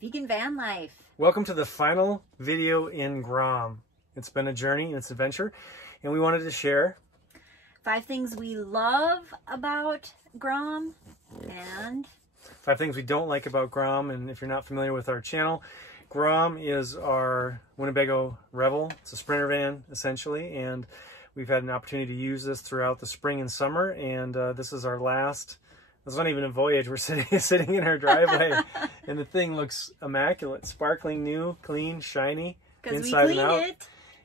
Vegan van life. Welcome to the final video in Grom. It's been a journey, it's an adventure, and we wanted to share 5 things we love about Grom and 5 things we don't like about Grom. And if you're not familiar with our channel, Grom is our Winnebago Revel. It's a Sprinter van essentially, and we've had an opportunity to use this throughout the spring and summer, and this is our last. It's not even a voyage. We're sitting in our driveway, and the thing looks immaculate, sparkling new, clean, shiny, inside and out.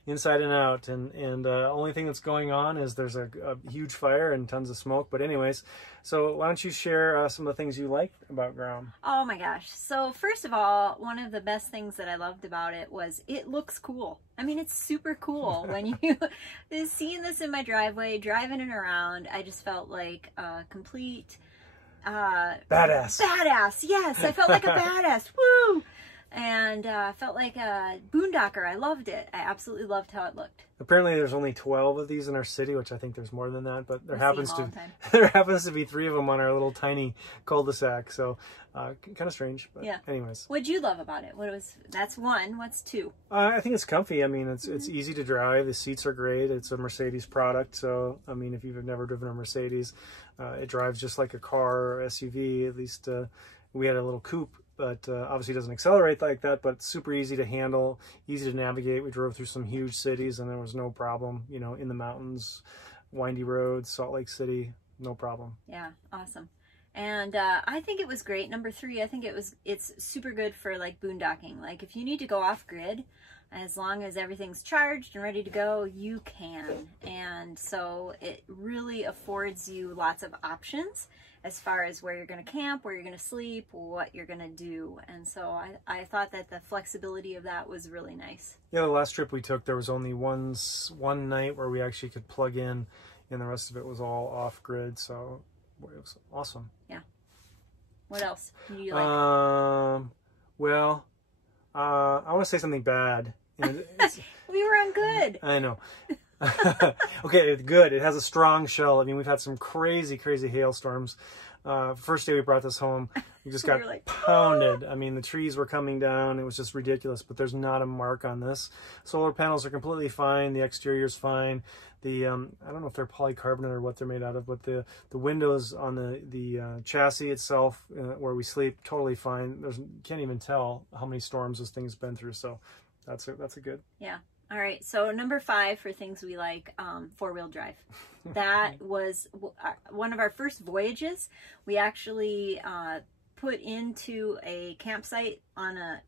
Inside and out, and only thing that's going on is there's a huge fire and tons of smoke. But anyways, so why don't you share some of the things you like about Grom? Oh my gosh. So first of all, one of the best things that I loved about it was it looks cool. I mean, it's super cool. When you seeing this in my driveway, driving it around, I just felt like a complete badass. Badass, yes. I felt like a badass. Woo! And felt like a boondocker. I loved it. I absolutely loved how it looked. Apparently there's only 12 of these in our city, which I think there's more than that, but there happens to be 3 of them on our little tiny cul-de-sac. So kind of strange, but yeah. Anyways. What'd you love about it? That's 1. What's 2? I think it's comfy. I mean, it's easy to drive. The seats are great. It's a Mercedes product. So, I mean, if you've never driven a Mercedes, it drives just like a car or SUV. At least we had a little coupe, but obviously it doesn't accelerate like that, but it's super easy to handle, easy to navigate. We drove through some huge cities and there was no problem, you know, in the mountains, windy roads, Salt Lake City, no problem. Yeah, awesome. And I think it was great. Number 3, I think it's super good for like boondocking. Like if you need to go off grid, as long as everything's charged and ready to go, you can. And so it really affords you lots of options as far as where you're going to camp, where you're going to sleep, what you're going to do. And so I thought that the flexibility of that was really nice. Yeah, the last trip we took, there was only one night where we actually could plug in, and the rest of it was all off grid. So it was awesome. Yeah. What else do you like? Well, I want to say something bad. We were on good. I know. Okay, good. It has a strong shell. I mean, we've had some crazy hailstorms. First day we brought this home, we just got like, pounded. I mean, the trees were coming down. It was just ridiculous, but there's not a mark on this. Solar panels are completely fine. The exterior's fine. The, I don't know if they're polycarbonate or what they're made out of, but the windows on the chassis itself, where we sleep, totally fine. Can't even tell how many storms this thing's been through. So that's a good. Yeah. All right, so number 5 for things we like, 4-wheel drive. That was one of our first voyages. We actually put into a campsite on a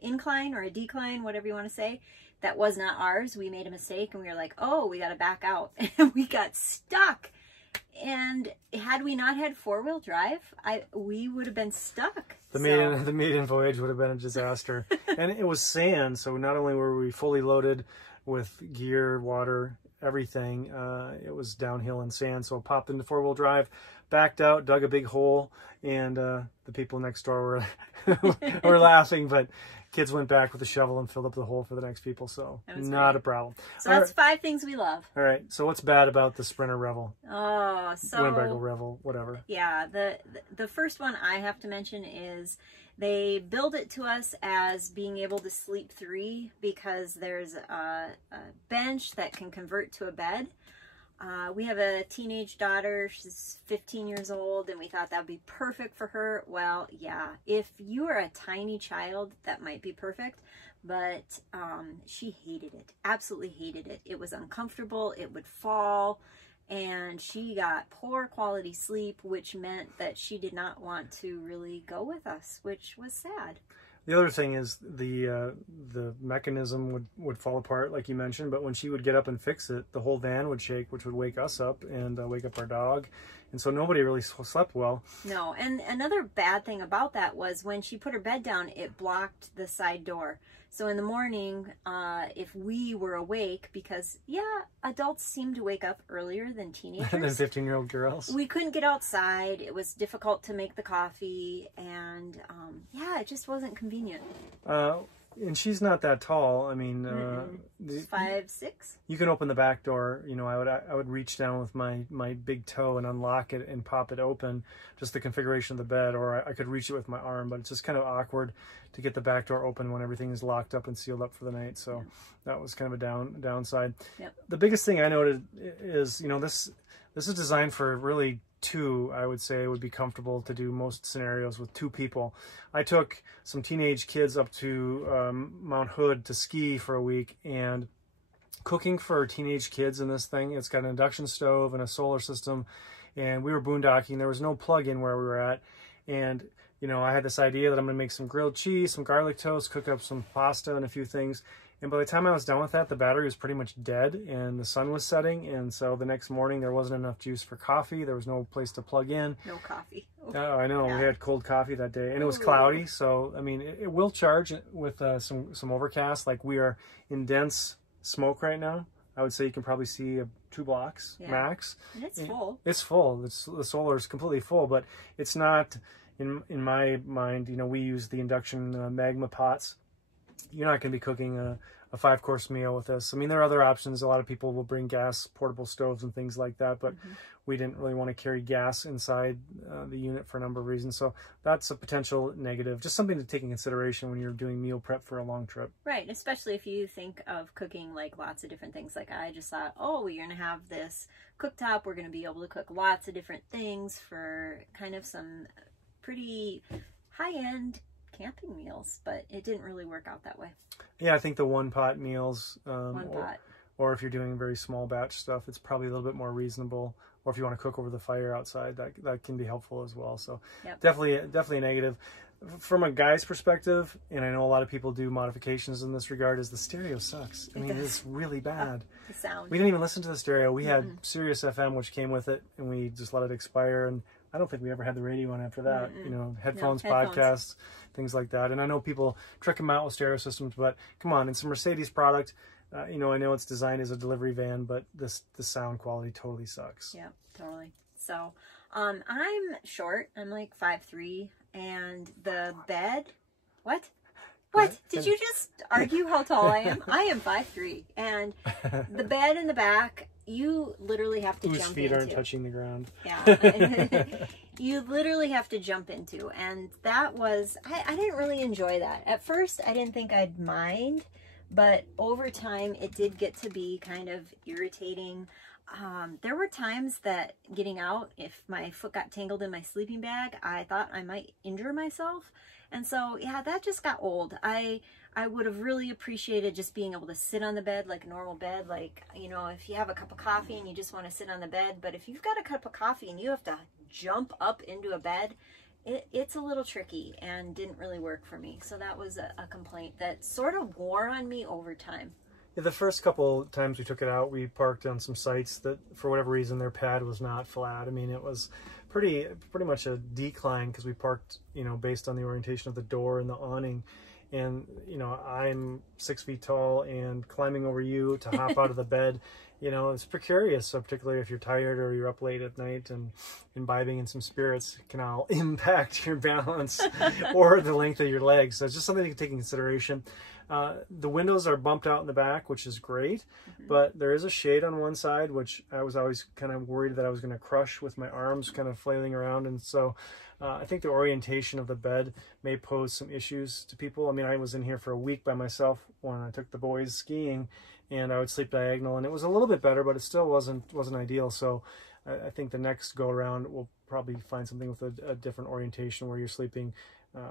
incline or a decline, whatever you want to say. That was not ours. We made a mistake and we were like, oh, we got to back out. And we got stuck. And had we not had 4-wheel drive, we would have been stuck. The maiden voyage would have been a disaster. And it was sand, so not only were we fully loaded with gear, water, everything, it was downhill and sand. So it popped into 4-wheel drive, backed out, dug a big hole, and the people next door were laughing, but kids went back with a shovel and filled up the hole for the next people, so not a problem. So that's 5 things we love. All right, so what's bad about the Sprinter Revel? Oh, so Winnebago Revel, whatever. Yeah, the first one I have to mention is they build it to us as being able to sleep 3 because there's a bench that can convert to a bed. We have a teenage daughter. She's 15 years old, and we thought that would be perfect for her. Well, yeah, if you are a tiny child, that might be perfect, but she hated it, absolutely hated it. It was uncomfortable, it would fall, and she got poor quality sleep, which meant that she did not want to really go with us, which was sad. The other thing is the mechanism would fall apart, like you mentioned, but when she would get up and fix it, the whole van would shake, which would wake us up and wake up our dog. And so nobody really slept well. No, and another bad thing about that was when she put her bed down, it blocked the side door. So in the morning, if we were awake, because, yeah, adults seem to wake up earlier than teenagers. Than 15-year-old girls. We couldn't get outside. It was difficult to make the coffee. And, yeah, it just wasn't convenient. And she's not that tall. I mean, 5'6". You can open the back door. You know, I would reach down with my big toe and unlock it and pop it open, just the configuration of the bed, or I could reach it with my arm, but it's just kind of awkward to get the back door open when everything is locked up and sealed up for the night. So that was kind of a downside. Yep. The biggest thing I noted is, you know, this is designed for really two. I would say it would be comfortable to do most scenarios with two people. I took some teenage kids up to Mount Hood to ski for a week, and cooking for teenage kids in this thing, it's got an induction stove and a solar system, and we were boondocking. There was no plug-in where we were at, and you know, I had this idea that I'm gonna make some grilled cheese, some garlic toast, cook up some pasta and a few things. And by the time I was done with that, the battery was pretty much dead and the sun was setting. And so the next morning there wasn't enough juice for coffee. There was no place to plug in. No coffee. Oh, I know. Yeah. We had cold coffee that day and it was cloudy. So, I mean, it will charge with some overcast. Like we are in dense smoke right now. I would say you can probably see 2 blocks max. And it's full. It's full. The solar is completely full, but it's not, in my mind, you know, we use the induction magma pots. You're not going to be cooking a 5-course meal with this. I mean, there are other options. A lot of people will bring gas portable stoves and things like that, but we didn't really want to carry gas inside the unit for a number of reasons. So that's a potential negative, just something to take in consideration when you're doing meal prep for a long trip. Right, especially if you think of cooking like lots of different things. Like I just thought, oh, we're going to have this cooktop. We're going to be able to cook lots of different things for kind of some pretty high-end camping meals, but it didn't really work out that way. Yeah, I think the one-pot meals, one pot. Or if you're doing very small batch stuff, it's probably a little bit more reasonable. Or if you want to cook over the fire outside, that can be helpful as well. So definitely a negative. From a guy's perspective, and I know a lot of people do modifications in this regard, is the stereo sucks. I mean, it's really bad. The sound. We didn't even listen to the stereo. We had Sirius FM, which came with it, and we just let it expire. And I don't think we ever had the radio on after that. You know, headphones, podcasts, things like that. And I know people trick them out with stereo systems, but come on, it's a Mercedes product. You know, I know it's designed as a delivery van, but the sound quality totally sucks. Yeah, totally. So, I'm short. I'm like 5'3", and the bed. What? Did you just argue how tall I am? I am 5'3", and the bed in the back, you literally have to jump into. Whose feet aren't touching the ground. Yeah. You literally have to jump into. And that was, I didn't really enjoy that. At first, I didn't think I'd mind, but over time, it did get to be kind of irritating. There were times that getting out, if my foot got tangled in my sleeping bag, I thought I might injure myself. And so, yeah, that just got old. I would have really appreciated just being able to sit on the bed like a normal bed. Like, you know, if you have a cup of coffee and you just want to sit on the bed, but if you've got a cup of coffee and you have to jump up into a bed, it's a little tricky and didn't really work for me. So that was a complaint that sort of wore on me over time. Yeah, the first couple times we took it out, we parked on some sites that, for whatever reason, their pad was not flat. I mean, it was pretty much a decline because we parked, you know, based on the orientation of the door and the awning. And, you know, I'm 6 feet tall, and climbing over you to hop out of the bed, you know, it's precarious. So particularly if you're tired or you're up late at night and imbibing in some spirits, can all impact your balance or the length of your legs. So it's just something to take in consideration. The windows are bumped out in the back, which is great, but there is a shade on one side, which I was always kind of worried that I was going to crush with my arms kind of flailing around. And so I think the orientation of the bed may pose some issues to people. I mean, I was in here for a week by myself when I took the boys skiing, and I would sleep diagonal, and it was a little bit better, but it still wasn't ideal. So I think the next go around we'll probably find something with a different orientation where you're sleeping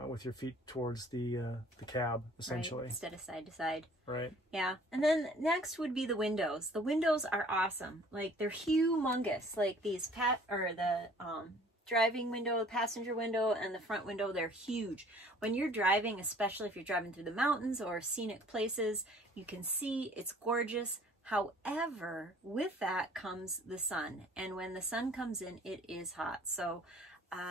with your feet towards the cab, essentially. Right, instead of side to side. Right. Yeah. And then next would be the windows. The windows are awesome. Like, they're humongous. Like these the driving window, the passenger window, and the front window, they're huge. When you're driving, especially if you're driving through the mountains or scenic places, you can see it's gorgeous. However, with that comes the sun. And when the sun comes in, it is hot. So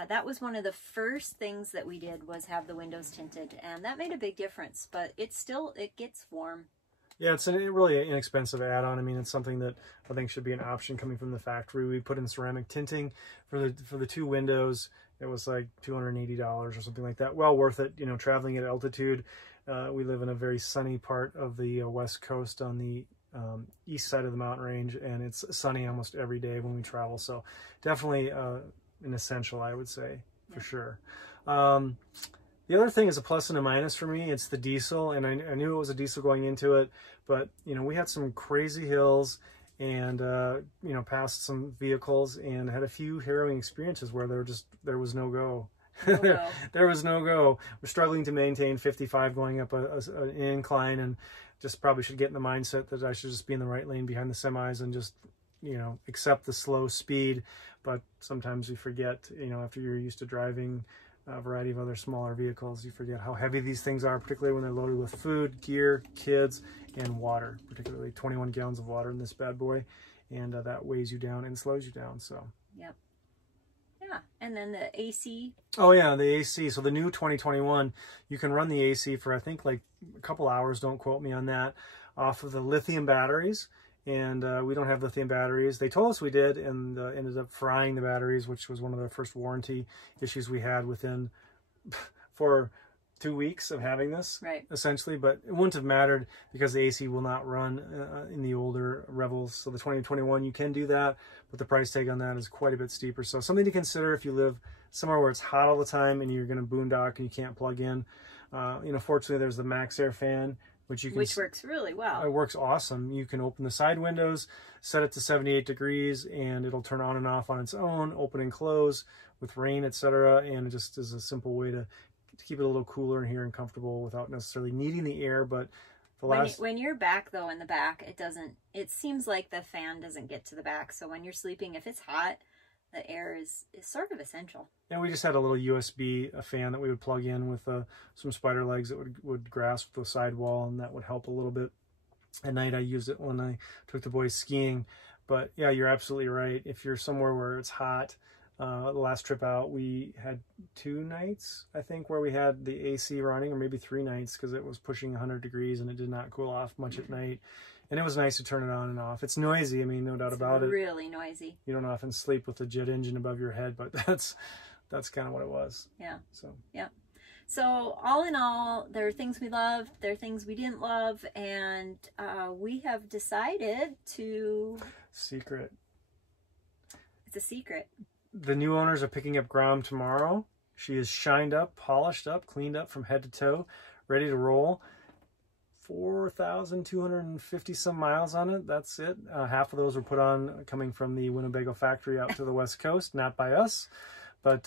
that was one of the first things that we did, was have the windows tinted, and that made a big difference, but it gets warm. Yeah, it's a really inexpensive add-on. I mean, it's something that I think should be an option coming from the factory. We put in ceramic tinting for the 2 windows. it was like $280 or something like that. Well worth it, you know, traveling at altitude. We live in a very sunny part of the West Coast on the east side of the mountain range, and it's sunny almost every day when we travel. So definitely an essential, I would say, for sure. The other thing is a plus and a minus for me. It's the diesel, and I knew it was a diesel going into it, but you know, we had some crazy hills and you know, passed some vehicles and had a few harrowing experiences where there was no go. There was no go. We're struggling to maintain 55 going up an incline, and just probably should get in the mindset that I should just be in the right lane behind the semis and just, you know, accept the slow speed. But sometimes we forget, you know, after you're used to driving a variety of other smaller vehicles, you forget how heavy these things are, particularly when they're loaded with food, gear, kids, and water, particularly 21 gallons of water in this bad boy. And that weighs you down and slows you down. So, yep. Yeah, and then the AC. Oh yeah, the AC. So the new 2021, you can run the AC for, I think, like a couple hours, don't quote me on that, off of the lithium batteries. And we don't have lithium batteries. They told us we did, and ended up frying the batteries, which was one of the first warranty issues we had within for 2 weeks of having this, right, essentially. But it wouldn't have mattered because the AC will not run in the older Revels. So the 2021, you can do that, but the price tag on that is quite a bit steeper. So something to consider if you live somewhere where it's hot all the time and you're going to boondock and you can't plug in. You know, fortunately, there's the Max Air fan, which works really well. It works awesome. You can open the side windows, set it to 78 degrees, and it'll turn on and off on its own, open and close with rain, etc. And it just is a simple way to keep it a little cooler in here and comfortable without necessarily needing the air. But when you're back though, in the back, it seems like the fan doesn't get to the back. So when you're sleeping, if it's hot, the air is sort of essential. And we just had a little USB fan that we would plug in with some spider legs that would grasp the sidewall, and that would help a little bit. At night I used it when I took the boys skiing. But yeah, you're absolutely right. If you're somewhere where it's hot, the last trip out we had 2 nights, I think, where we had the AC running, or maybe 3 nights, because it was pushing 100 degrees and it did not cool off much at night. And it was nice to turn it on and off. It's noisy, I mean, no doubt about it. It's really noisy. You don't often sleep with a jet engine above your head, but that's kind of what it was. Yeah. So, yeah. So all in all, there are things we loved, there are things we didn't love, and we have decided to... Secret. It's a secret. The new owners are picking up Grom tomorrow. She is shined up, polished up, cleaned up from head to toe, ready to roll. 4,250 some miles on it. That's it. Half of those were put on coming from the Winnebago factory out to the West Coast, not by us. But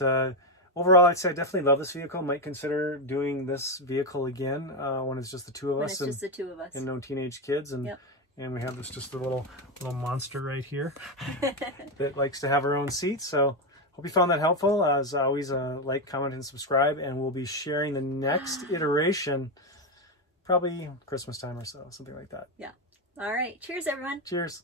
overall, I'd say I definitely love this vehicle. Might consider doing this vehicle again when it's just the two of us. When it's just the two of us. And no teenage kids. And yep. And we have just a little monster right here that likes to have her own seat. So hope you found that helpful. As always, like, comment, and subscribe. And we'll be sharing the next iteration probably Christmas time or so, something like that. Yeah. All right. Cheers, everyone. Cheers.